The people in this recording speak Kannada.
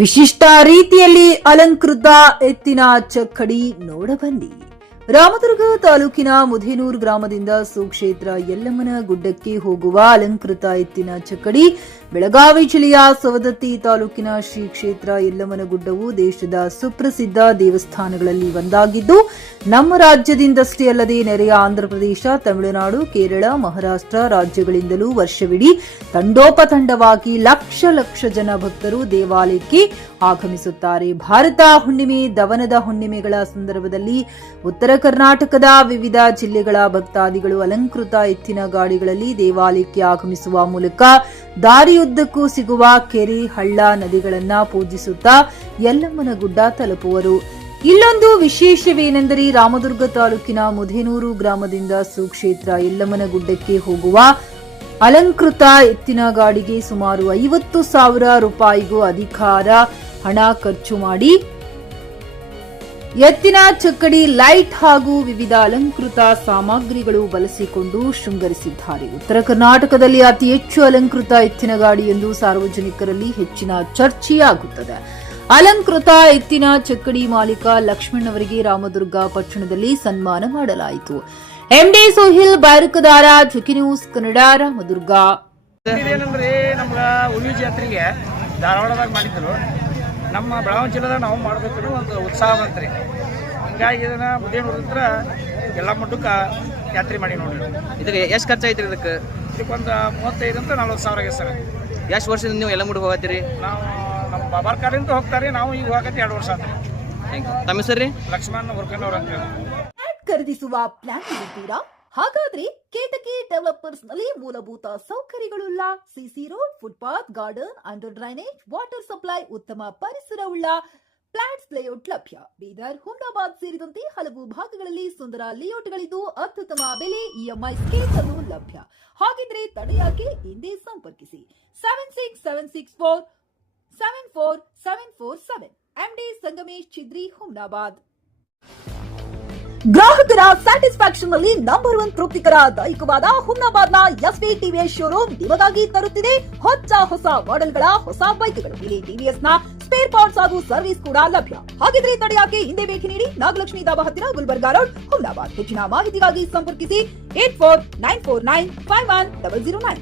ವಿಶಿಷ್ಟ ರೀತಿಯಲ್ಲಿ ಅಲಂಕೃತ ಎತ್ತಿನ ಚಕ್ಕಡಿ ನೋಡಬನ್ನಿ. ರಾಮದುರ್ಗ ತಾಲೂಕಿನ ಮುದೇನೂರು ಗ್ರಾಮದಿಂದ ಸುಕ್ಷೇತ್ರ ಯಲ್ಲಮ್ಮನ ಗುಡ್ಡಕ್ಕೆ ಹೋಗುವ ಅಲಂಕೃತ ಎತ್ತಿನ ಚಕ್ಕಡಿ ಬೆಳಗಾವಿ ಜಿಲ್ಲೆಯ ಸವದತ್ತಿ ತಾಲೂಕಿನ ಶ್ರೀ ಕ್ಷೇತ್ರ ಯಲ್ಲಮ್ಮನ ಗುಡ್ಡವು ದೇಶದ ಸುಪ್ರಸಿದ್ಧ ದೇವಸ್ಥಾನಗಳಲ್ಲಿ ಒಂದಾಗಿದ್ದು, ನಮ್ಮ ರಾಜ್ಯದಿಂದಷ್ಟೇ ಅಲ್ಲದೆ ನೆರೆಯ ಆಂಧ್ರಪ್ರದೇಶ, ತಮಿಳುನಾಡು, ಕೇರಳ, ಮಹಾರಾಷ್ಟ್ರ ರಾಜ್ಯಗಳಿಂದಲೂ ವರ್ಷವಿಡೀ ತಂಡೋಪತಂಡವಾಗಿ ಲಕ್ಷ ಲಕ್ಷ ಜನ ಭಕ್ತರು ದೇವಾಲಯಕ್ಕೆ ಆಗಮಿಸುತ್ತಾರೆ. ಭಾರತ ಹುಣ್ಣಿಮೆ, ದವನದ ಹುಣ್ಣಿಮೆಗಳ ಸಂದರ್ಭದಲ್ಲಿ ಉತ್ತರ ಕರ್ನಾಟಕದ ವಿವಿಧ ಜಿಲ್ಲೆಗಳ ಭಕ್ತಾದಿಗಳು ಅಲಂಕೃತ ಎತ್ತಿನ ಗಾಡಿಗಳಲ್ಲಿ ದೇವಾಲಯಕ್ಕೆ ಆಗಮಿಸುವ ಮೂಲಕ ದಾರಿಯುದ್ದಕ್ಕೂ ಸಿಗುವ ಕೆರೆ, ಹಳ್ಳ, ನದಿಗಳನ್ನ ಪೂಜಿಸುತ್ತಾ ಯಲ್ಲಮ್ಮನ ಗುಡ್ಡ ತಲುಪುವರು. ಇಲ್ಲೊಂದು ವಿಶೇಷವೇನೆಂದರೆ, ರಾಮದುರ್ಗ ತಾಲೂಕಿನ ಮುದೇನೂರು ಗ್ರಾಮದಿಂದ ಸುಕ್ಷೇತ್ರ ಯಲ್ಲಮ್ಮನ ಗುಡ್ಡಕ್ಕೆ ಹೋಗುವ ಅಲಂಕೃತ ಎತ್ತಿನ ಗಾಡಿಗೆ ಸುಮಾರು 50,000 ರೂಪಾಯಿಗೂ ಅಧಿಕಾರ ಹಣ ಖರ್ಚು ಮಾಡಿ ಎತ್ತಿನ ಚಕ್ಕಡಿ, ಲೈಟ್ ಹಾಗೂ ವಿವಿಧ ಅಲಂಕೃತ ಸಾಮಗ್ರಿಗಳು ಬಳಸಿಕೊಂಡು ಶೃಂಗರಿಸಿದ್ದಾರೆ. ಉತ್ತರ ಕರ್ನಾಟಕದಲ್ಲಿ ಅತಿ ಹೆಚ್ಚು ಅಲಂಕೃತ ಎತ್ತಿನ ಗಾಡಿ ಎಂದು ಸಾರ್ವಜನಿಕರಲ್ಲಿ ಹೆಚ್ಚಿನ ಚರ್ಚೆಯಾಗುತ್ತದೆ. ಅಲಂಕೃತ ಎತ್ತಿನ ಚಕ್ಕಡಿ ಮಾಲೀಕ ಲಕ್ಷ್ಮಣ್ ಅವರಿಗೆ ರಾಮದುರ್ಗ ಪಟ್ಟಣದಲ್ಲಿ ಸನ್ಮಾನ ಮಾಡಲಾಯಿತು. ಎಂಡಿ ಸೋಹಿಲ್ ಬೈರಕದಾರ, ಜುಕಿ ನ್ಯೂಸ್ ಕನ್ನಡ, ರಾಮದುರ್ಗ. ಇದೇನಂದ್ರೆ ನಮ್ಗ ಉಳಿ ಜಾತ್ರೆಗೆ ಧಾರವಾಡದಾಗ ಮಾಡಿದ್ರು. ನಮ್ಮ ಬೆಳಗಾವಿ ಜಿಲ್ಲೆದಾಗ ನಾವು ಮಾಡಬೇಕು ಒಂದು ಉತ್ಸಾಹ ಬಂತ್ರಿ. ಹಿಂಗಾಗಿ ಇದನ್ನ ಮುದೇನೂರು ಹತ್ರ ಎಲ್ಲ ಮಟ್ಟಕ್ಕೆ ಯಾತ್ರೆ ಮಾಡಿ ನೋಡ್ರಿ. ಇದಕ್ಕೆ ಎಷ್ಟು ಖರ್ಚಾಯ್ತು? ಇದಕ್ಕೊಂದು 35,000 40,000 ಆಗಿದೆ ಸರ್. ಎಷ್ಟು ವರ್ಷದಿಂದ ನೀವು ಎಲ್ಲ ಮುಡಿಗೆ ಹೋಗತ್ತೀರಿ? ನಾವು ನಮ್ಮ ಬಾಬಾರ್ ಕಾರಿಂದ ಹೋಗ್ತಾರೆ. ನಾವು ಈಗ ಹೋಗತ್ತೆ 2 ವರ್ಷ ಆಯ್ತು. ತಮ್ಮ ಹೆಸರು ರೀ? ಲಕ್ಷ್ಮಣ್ ಹುರ್ಕಣ್ಣವ್ರು ಅಂತ ಹೇಳಿ. ಖರೀದಿಸುವ ಪ್ಲಾನ್ ಇರುತ್ತೀರಾ? ಹಾಗಾದ್ರೆ ಕೇತಕಿ ಡೆವಲಪರ್ಸ್ ನಲ್ಲಿ ಮೂಲಭೂತ ಸೌಕರ್ಯಗಳುಳ್ಳ CC road, footpath, garden, under drainage, water supply, ಉತ್ತಮ ಪರಿಸರವುಳ್ಳ ಫ್ಲಾಟ್ಸ್ ಲೇಔಟ್ ಲಭ್ಯ. ಬೀದರ್, ಹುಮ್ನಾಬಾದ್ ಸೇರಿದಂತೆ ಹಲವು ಭಾಗಗಳಲ್ಲಿ ಸುಂದರ ಲೇಔಟ್ಗಳಿದ್ದು ಅತ್ಯುತ್ತಮ ಬೆಲೆ, ಇಎಂಐ ಸ್ಕೀಮ್ಸ್ ಅನ್ನು ಲಭ್ಯ. ಹಾಗಿದ್ರೆ ತಡೆಯಾಕೆ ಹಿಂದೆ ಸಂಪರ್ಕಿಸಿ 7676474747 ಎಂಡಿ ಸಂಗಮೇಶ್ ಚಿದ್ರಿ, ಹುಮ್ನಾಬಾದ್. ಗ್ರಾಹಕರ ಸ್ಯಾಟಿಸ್ಫ್ಯಾಕ್ಷನ್ ನಲ್ಲಿ ನಂಬರ್ 1 ತೃಪ್ತಿಕರದಾಯಕವಾದ ಹುಮ್ನಾಬಾದ್ನ ಎಸ್ವಿ ಟಿವಿಎಸ್ ಶೋರೂಮ್ ನಿಮಗಾಗಿ ತರುತ್ತಿದೆ ಹೊಸ ಮಾಡೆಲ್ಗಳ ಹೊಸ ಬೈಕ್ಗಳು. ಇಲ್ಲಿ ಟಿವಿಎಸ್ ನ ಸ್ಪೇರ್ ಪಾರ್ಟ್ಸ್ ಹಾಗೂ ಸರ್ವಿಸ್ ಕೂಡ ಲಭ್ಯ. ಹಾಗಿದ್ರೆ ತಡೆಯಾಕೆ ಹಿಂದೆ ಭೇಟಿ ನೀಡಿ. ನಾಗಲಕ್ಷ್ಮಿ ದಾಬಾ ಹತ್ತಿರ, ಗುಲ್ಬರ್ಗಾ ರೋಡ್, ಹುಮ್ನಾಬಾದ್. ಹೆಚ್ಚಿನ ಮಾಹಿತಿಗಾಗಿ ಸಂಪರ್ಕಿಸಿ 8494951009.